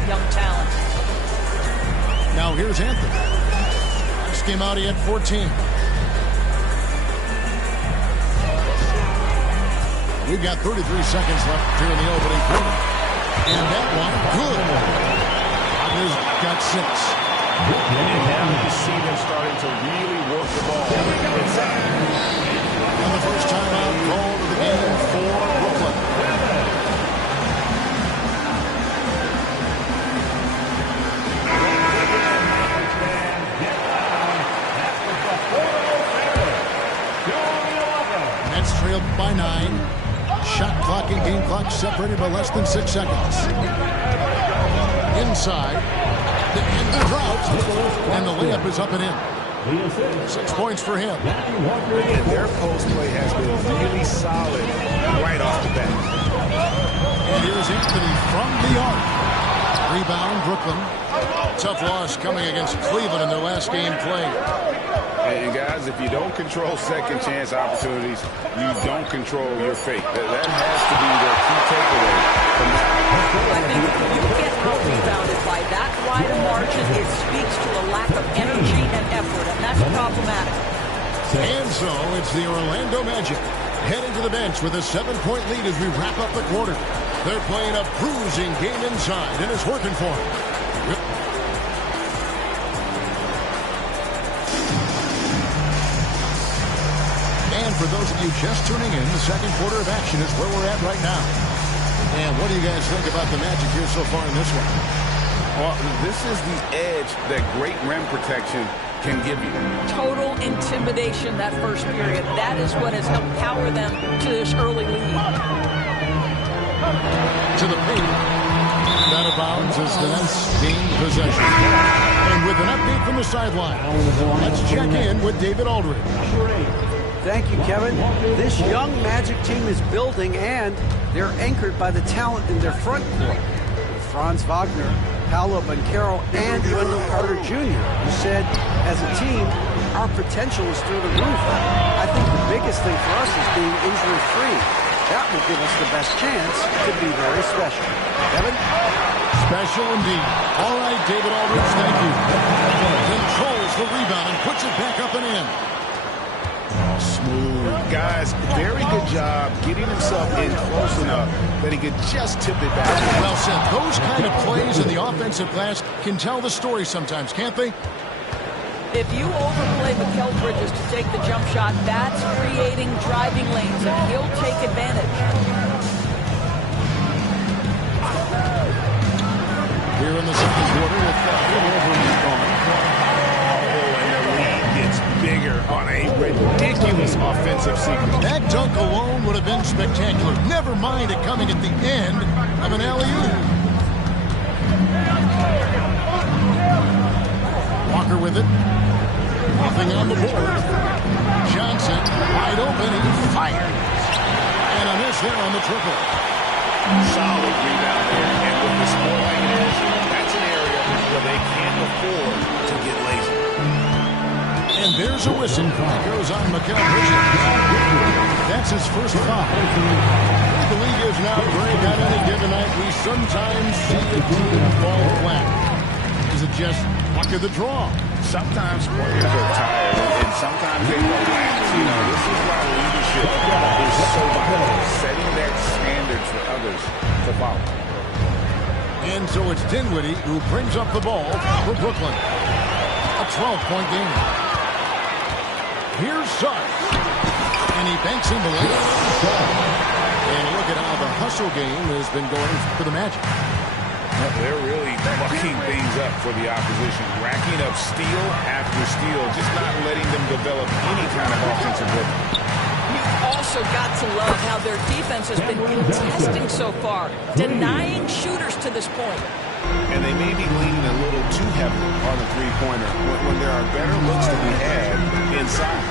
that young talent. Now here's Anthony. Last game out, he had 14. We've got 33 seconds left here in the opening quarter. And that one, good. Wagner's got 6. And now you see them starting to really work the ball inside. And the first time out called of the game for Brooklyn. Nets trailed by 9. Shot clock and game clock separated by less than 6 seconds. Inside. The end of the drought. And the layup is up and in. 6 points for him. And their post play has been really solid right off the bat. And here's Anthony from the arc. Rebound, Brooklyn. Tough loss coming against Cleveland in their last game played. And guys, if you don't control second chance opportunities, you don't control your fate. That has to be their key takeaway from that. I think if you get out-rebounded by that wide margin, it speaks to a lack of energy and effort, and that's problematic. And so it's the Orlando Magic heading to the bench with a 7-point lead as we wrap up the quarter. They're playing a bruising game inside, and it's working for them. And for those of you just tuning in, the second quarter of action is where we're at right now. And what do you guys think about the Magic here so far in this one? Well, this is the edge that great rim protection can give you. Total intimidation that first period. That is what has helped power them to this early lead. To the paint. Out of bounds as the Nets gain possession. And with an update from the sideline, let's check in with David Aldridge. Thank you, Kevin. This young Magic team is building, and they're anchored by the talent in their front court. Franz Wagner, Paolo Banchero, and Wendell Carter Jr., who said, as a team, our potential is through the roof. I think the biggest thing for us is being injury-free. That will give us the best chance to be very special. Kevin? Special indeed. All right, David Aldridge, thank you. Controls the rebound and puts it back up and in. Smooth. Guys, very good job getting himself in close enough that he could just tip it back. Well said. Those kind of plays in the offensive glass can tell the story sometimes, can't they? If you overplay Mikal Bridges to take the jump shot, that's creating driving lanes, and he'll take advantage. Here in the second quarter, with Overman gone. Bigger on a ridiculous offensive sequence. That dunk alone would have been spectacular. Never mind it coming at the end of an alley-oop. Walker with it. Nothing on the board. Johnson wide open. He fires. And a miss there on the triple. Solid rebound there. And with the score like it is, that's an area where they can't afford to get lazy. And there's a whistle. It goes on Mikal Bridges. That's his first foul. The league is now great. On any given night, we sometimes see a team fall flat. Is it just luck of the draw? Sometimes players are tired, and sometimes they relax. You know, this is why leadership is so vital. Setting that standard for others to follow. And so it's Dinwiddie who brings up the ball for Brooklyn. A 12-point game. Here's Suggs. And he banks in the layup. And look at how the hustle game has been going for the Magic. They're really mucking things up for the opposition. Racking up steal after steal. Just not letting them develop any kind of offensive rhythm. You've also got to love how their defense has been contesting so far. Denying shooters to this point. And they may be leaning a little too heavily on the three-pointer when there are better looks to be had inside.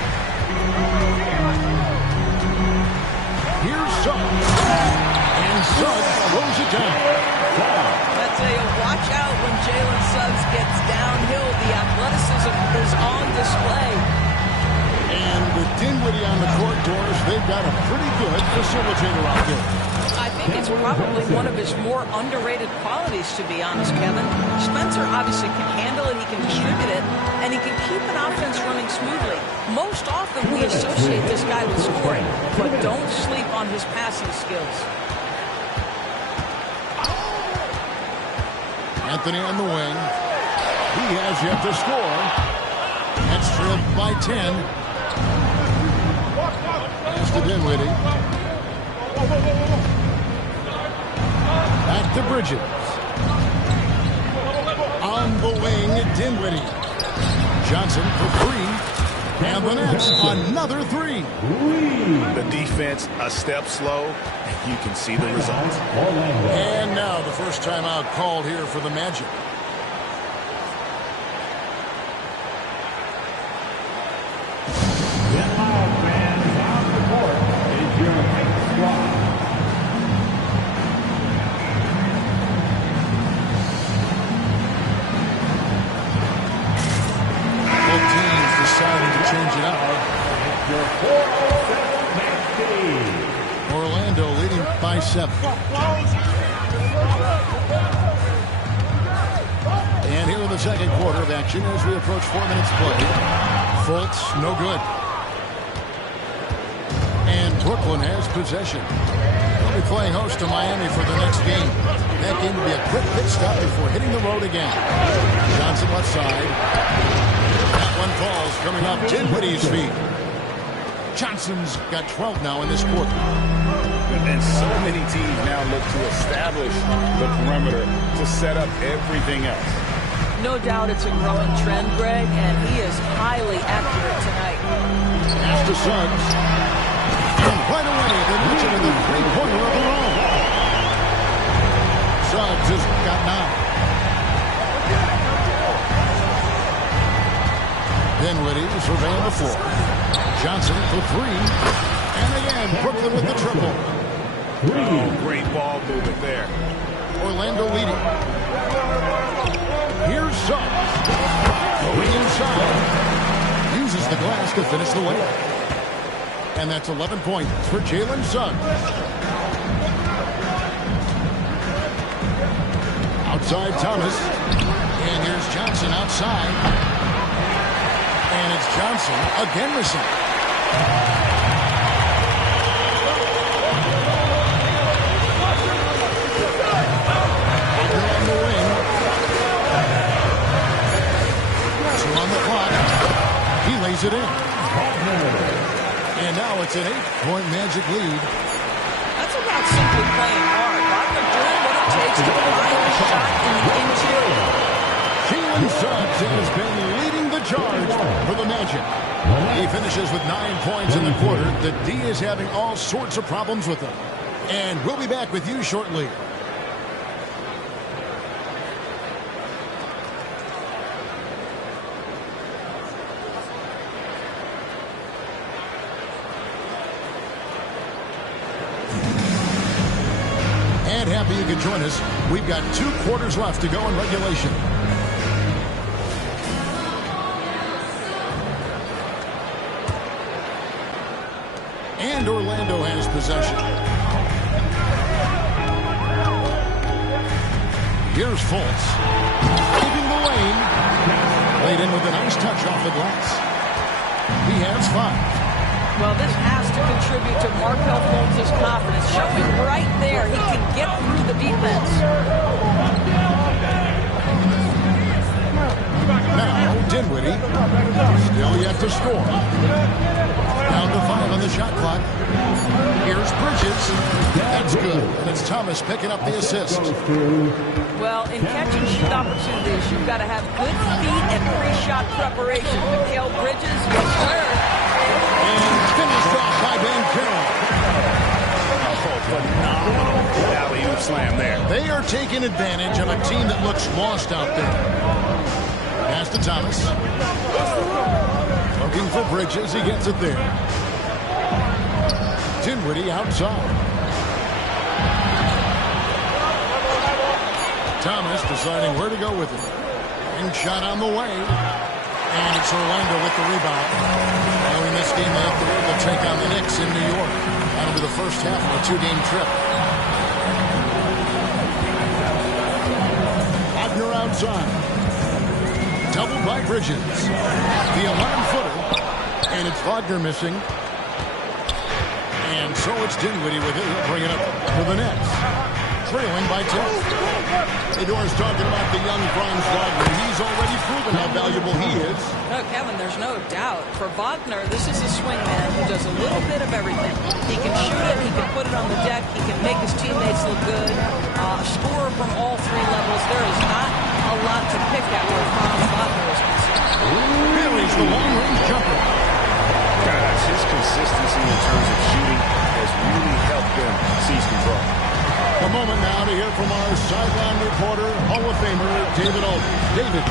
Here's Suggs. And Suggs throws it down. I tell you, watch out when Jalen Suggs gets downhill. The athleticism is on display. And with Dinwiddie on the court, Doris, they've got a pretty good facilitator out there. I think think it's probably one of his more underrated qualities, to be honest, Kevin. Spencer obviously can handle it, he can distribute it, and he can keep an offense running smoothly. Most often we associate this guy with scoring, but don't sleep on his passing skills. Anthony on the wing. He has yet to score. That's trailed by 10. Pass to Dinwiddie. Back to Bridges. On the wing, Dinwiddie. Johnson for three. And the Nets, another three. The defense a step slow. You can see the results. And now the first timeout called here for the Magic. Orlando leading by 7. And here in the second quarter of action as we approach 4 minutes play. Fultz, no good. And Brooklyn has possession. They'll be playing host to Miami for the next game. That game will be a quick pit stop before hitting the road again. Johnson left side. That one falls coming off Dinwiddie's feet. Johnson's got 12 now in this quarter. And so many teams now look to establish the perimeter to set up everything else. No doubt it's a growing trend, Greg, and he is highly accurate tonight. Pass to Suggs. And right away, they reach into the three-pointer of the row. Suggs has got 9. Dinwiddie surveying the floor. Johnson for three. And again, Brooklyn with the triple. Oh, great ball movement there. Orlando leading. Here's Suggs. Going inside. Uses the glass to finish the layup. And that's 11 points for Jalen Suggs. Outside Thomas. And here's Johnson outside. And it's Johnson again missing. On the wing. 2 on the clock. He lays it in. And now it's an 8-point Magic lead. That's about simply playing hard. Wagner doing what it takes to find a shot in the interior. Jalen Suggs has been leading the charge for the Magic. He finishes with 9 points in the quarter. The D is having all sorts of problems with him. And we'll be back with you shortly. And happy you could join us. We've got 2 quarters left to go in regulation. And Orlando has possession. Here's Fultz. Leaving the lane. Laid in with a nice touch off the glass. He has 5. Well, this has to contribute to Markelle Fultz's confidence. Showing right there he can get through the defense. Now, Dinwiddie. Still yet to score. Down to 5 on the shot clock. Here's Bridges. That's good. And it's Thomas picking up the assist. Well, in catching shoot opportunities, you've got to have good feet and pre-shot preparation. Mikal Bridges, yes, sir. And finished off by Ben Carroll. Oh, phenomenal alley-oop slam there. They are taking advantage of a team that looks lost out there. Pass to Thomas. Looking for Bridges. He gets it there. Dinwiddie outside. Thomas deciding where to go with it. And shot on the way. And it's Orlando with the rebound. Following this game, they'll take on the Knicks in New York. That'll be the first half of a 2-game trip. outside. Doubled by Bridges. The 11-footer. And it's Wagner missing. And so it's Dinwiddie with it. He'll bring it up for the Nets. Trailing by 10. Fedor's talking about the young Franz Wagner. He's already proven how valuable he is. No, Kevin, there's no doubt. For Wagner, this is a swingman who does a little bit of everything. He can shoot it, he can put it on the deck, he can make his teammates look good. Scorer from all three levels. There is not a lot to pick at where Franz Wagner is concerned. Buries the long-range jumper. Guys, his consistency in terms of shooting has really helped them seize control. A moment now to hear from our sideline reporter, Hall of Famer David Alden. David.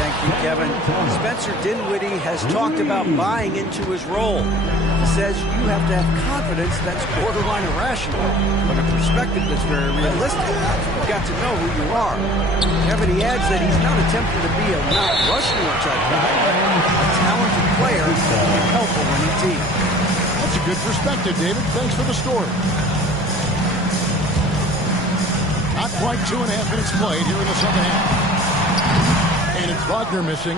Thank you, Kevin. Spencer Dinwiddie has talked about buying into his role. He says you have to have confidence that's borderline irrational, but a perspective that's very realistic. You've got to know who you are. Kevin, he adds that he's not attempting to be a Mount Rushmore type guy, but a talented player who can help a winning team. That's a good perspective, David. Thanks for the story. Not quite 2.5 minutes played here in the second half. And it's Wagner missing.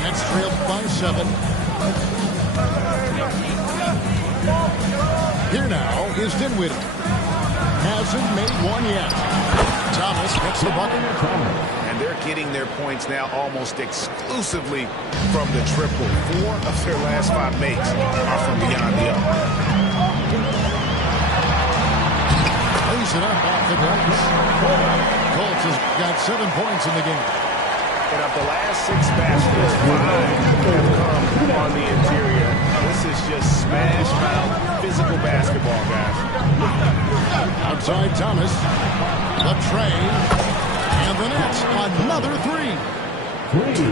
Nets trailed by 7. Here now is Dinwiddie. Hasn't made one yet. Thomas gets the bucket. And they're getting their points now almost exclusively from the triple. 4 of their last 5 makes are from beyond the arc. Lays it up off the glass. Colts has got 7 points in the game. And of the last 6 baskets, 5 have come on the interior. This is just smash mouth physical basketball, guys. Outside Thomas. The tray. And the Nets, another 3.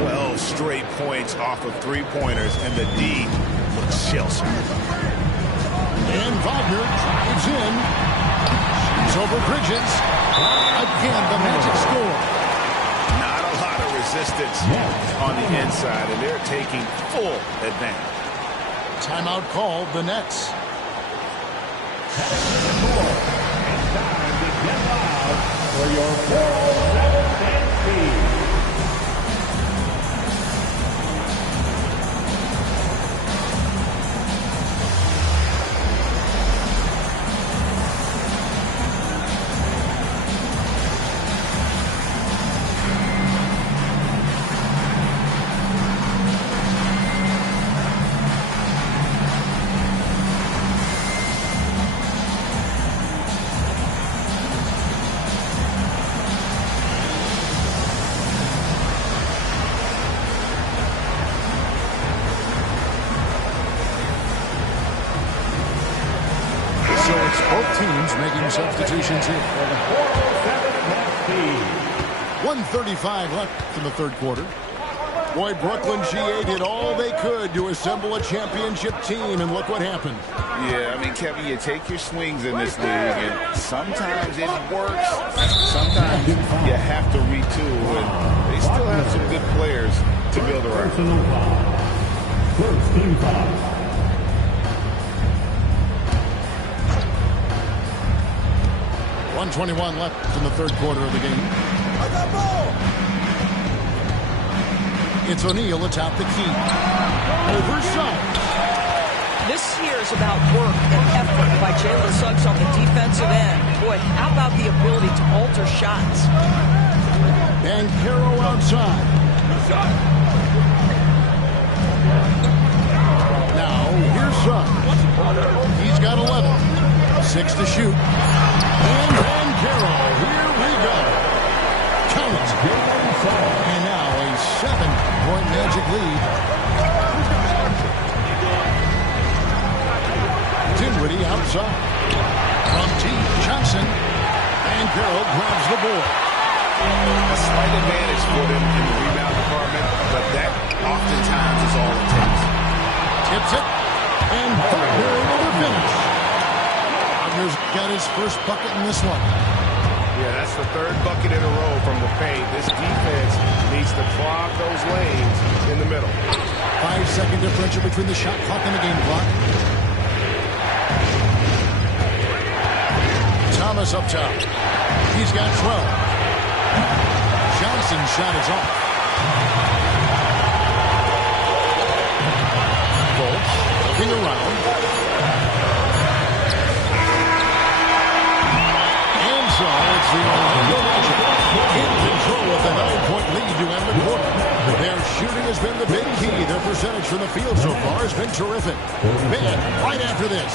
12 straight points off of 3-pointers, and the D looks shell-shocked. And Wagner drives in. Shoots over Bridges. Again, the Magic score. Not a lot of resistance on the inside, and they're taking full advantage. Timeout called, the Nets. It's time to get loud for your 407 dance team. So it's both teams making substitutions here. For the 407 dance team. 1:35 left in the third quarter. Boy, Brooklyn GA did all they could to assemble a championship team, and look what happened. Yeah, I mean, Kevin, you take your swings in this league, and sometimes it works. Sometimes you have to retool, and they still have some good players to build around. Personal foul. First team foul. 1:21 left in the third quarter of the game. It's O'Neal atop the key. Oversight. This here is about work and effort by Jalen Suggs on the defensive end. Boy, how about the ability to alter shots? And Caro outside. Now, here's Suggs. He's got 11. 6 to shoot. And Caro. Here we go. Count it. And now a 7-point Magic lead. Dinwiddie outside. From T. Johnson. And Caro grabs the board. A slight advantage for them in the rebound department, but that oftentimes is all it takes. Tips it. And Wagner able to finish. Wagner's got his first bucket in this one. Yeah, that's the third bucket in a row from the paint. This defense needs to clog those lanes in the middle. 5-second differential between the shot clock and the game clock. Thomas up top. He's got 12. Johnson Johnson's shot is off. Bolts looking around. And so it's the Orlando Magic in control of the 9-point lead to end the quarter. Their shooting has been the big key. Their percentage from the field so far has been terrific. Man, right after this.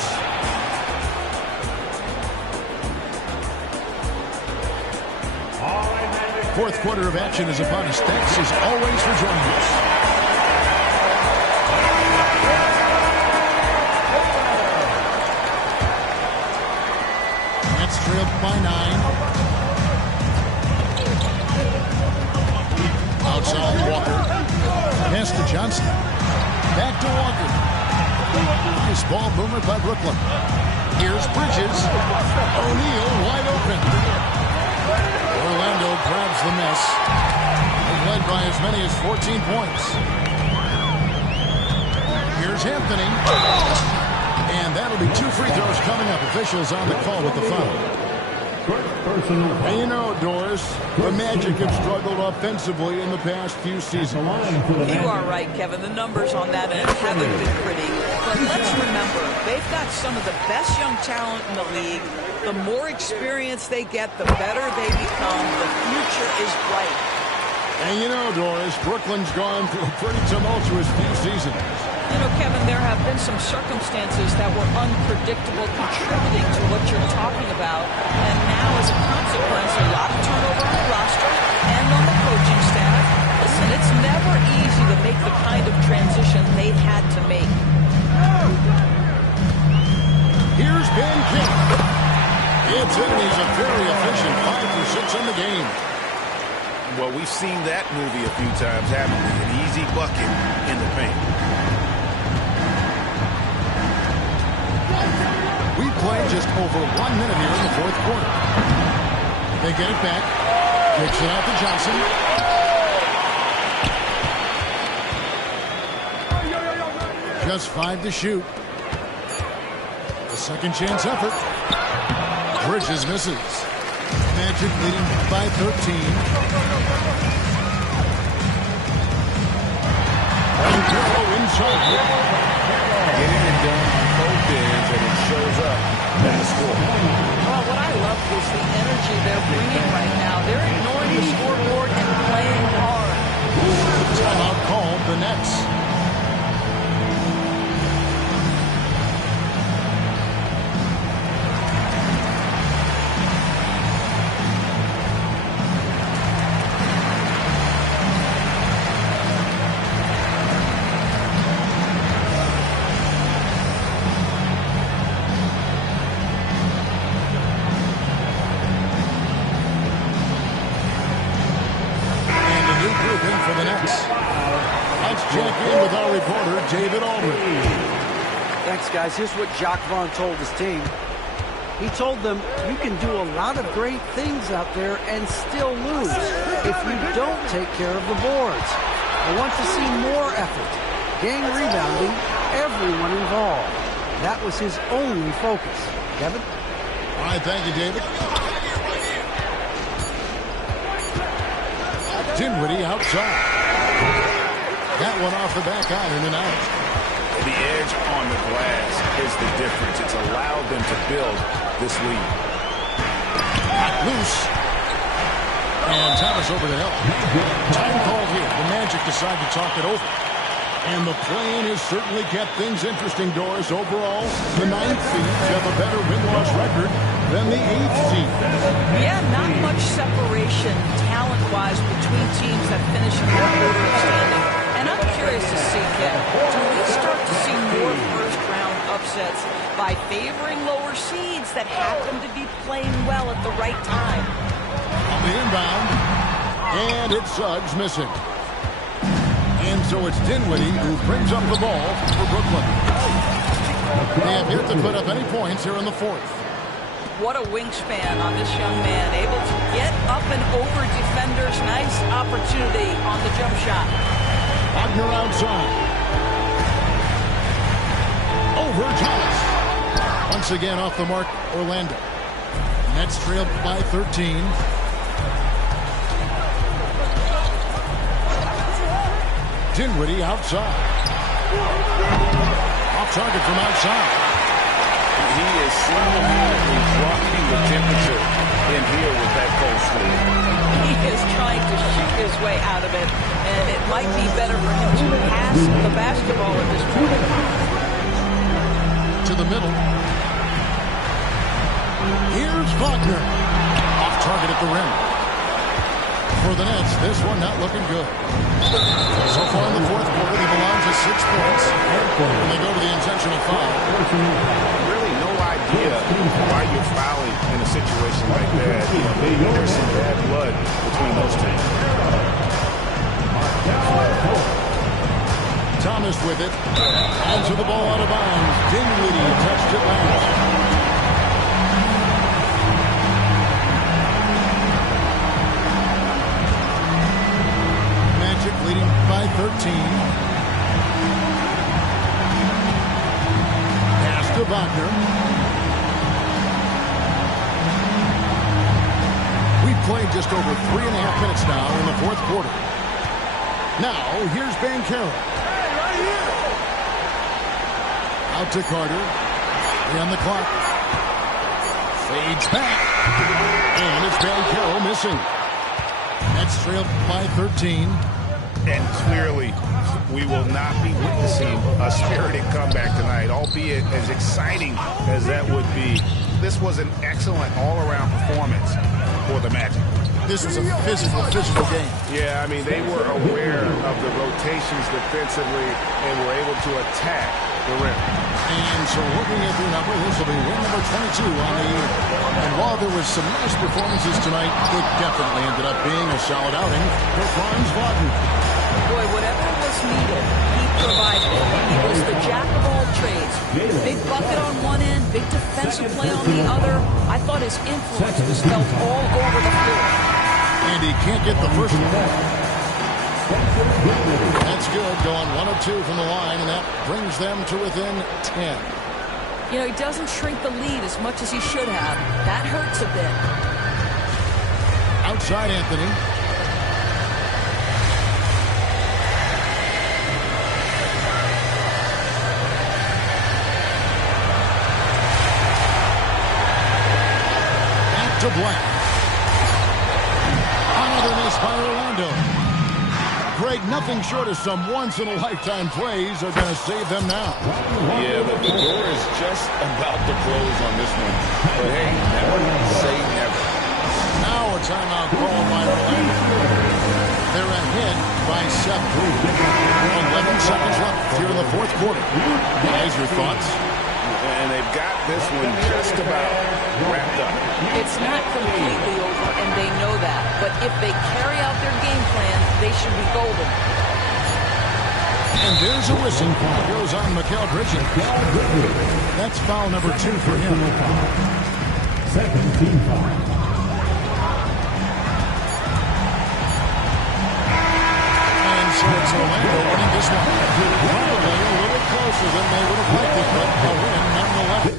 Fourth quarter of action is upon us. Thanks as always for joining us. Nets trailed by 9. Outside Walker. Pass to Johnson. Back to Walker. Nice ball movement by Brooklyn. Here's Bridges. O'Neal wide open. Orlando grabs the miss. They've led by as many as 14 points. Here's Anthony. And that'll be 2 free throws coming up. Officials on the call with the foul. And you know, Doris, the Magic have struggled offensively in the past few seasons. You are right, Kevin. The numbers on that end haven't been pretty. But let's remember, they've got some of the best young talent in the league. The more experience they get, the better they become. The future is bright. And you know, Doris, Brooklyn's gone through a pretty tumultuous few seasons. You know, Kevin, there have been some circumstances that were unpredictable contributing to what you're talking about. And now, as a consequence, a lot of turnover on the roster and on the coaching staff. Listen, it's never easy to make the kind of transition they've had to make. Here's Ben King. It's in. He's a very efficient 5 for 6 on the game. Well, we've seen that movie a few times, haven't we? An easy bucket in the paint. We played just over 1 minute here in the fourth quarter. They get it back. Kicks it out to Johnson. Just 5 to shoot. A second chance effort. Bridges misses. Magic leading by 13. And Carroll inside. Getting it done on both ends, and it shows up in the score. Well, what I love is the energy they're bringing right now. They're ignoring the scoreboard and playing hard. Timeout called the Nets. Thanks, guys. Here's what Jacques Vaughn told his team. He told them, you can do a lot of great things out there and still lose if you don't take care of the boards. I want to see more effort, gang rebounding, everyone involved. That was his only focus. Kevin? All right, thank you, David. Dinwiddie outside. That one off the back iron and out. The edge on the glass is the difference. It's allowed them to build this lead. Not loose. And Thomas over to help. Time called here. The Magic decide to talk it over. And the play-in has certainly kept things interesting, Doris. Overall, the 9th seeds have a better win-loss record than the 8th seed. Yeah, not much separation talent-wise between teams that finish in their order of standing. And I'm curious to see, Ken, do we start to see more first-round upsets by favoring lower seeds that happen to be playing well at the right time? On the inbound, and it's Suggs missing. And so it's Dinwiddie who brings up the ball for Brooklyn. They have yet to put up any points here in the fourth. What a wingspan on this young man, able to get up and over defenders. Nice opportunity on the jump shot. Wagner outside. Over Thomas. Once again off the mark, Orlando. Nets trailed by 13. Dinwiddie outside. Off target from outside. He is single-handedly dropping the temperature in here with that cold streak. He is trying to shoot his way out of it, and it might be better for him to pass the basketball at this point. To the middle. Here's Wagner. Off target at the rim. For the Nets, this one not looking good. So far in the fourth quarter, they've allowed just 6 points. And they go to the intentional foul. Really no idea why you're fouling in a situation like that. You know, maybe there's some bad blood between those two. Thomas with it. Hands the ball out of bounds. Dinwiddie touched it last. Leading by 13. Pass to Wagner. We've played just over 3.5 minutes now in the fourth quarter. Now, here's Bankero. Out to Carter. On the clock. Fades back. And it's Bankero missing. Nets trailed by 13. And clearly, we will not be witnessing a spirited comeback tonight, albeit as exciting as that would be. This was an excellent all-around performance for the Magic. This was a physical game. Yeah, I mean, they were aware of the rotations defensively and were able to attack the rim. And so looking at their number, this will be win number 22 on the year. And while there was some nice performances tonight, it definitely ended up being a solid outing for Franz Wagner. Boy, whatever was needed, he provided it. He was the jack of all trades. Big bucket on one end, big defensive play on the other. I thought his influence was felt all over the floor. And he can't get the first one. That's good, going 1 of 2 from the line, and that brings them to within 10. You know, he doesn't shrink the lead as much as he should have. That hurts a bit. Outside Anthony. Back to Black. Another miss by Orlando. Greg, nothing short of some once-in-a-lifetime plays are going to save them now. Yeah, but the door is just about to close on this one. But hey, never say never. Now a timeout called by Orlando. They're ahead by 7. 11 seconds left here in the fourth quarter. Guys, your thoughts? And they've got this one just about wrapped up. It's not completely over, and they know that. But if they carry out their game plan, they should be golden. And there's a whistle. Goes on Mikal Bridges. That's foul number 2 for him. Second team foul. And so it's Orlando winning this one. Probably a little closer than they would have liked it, but a win nonetheless.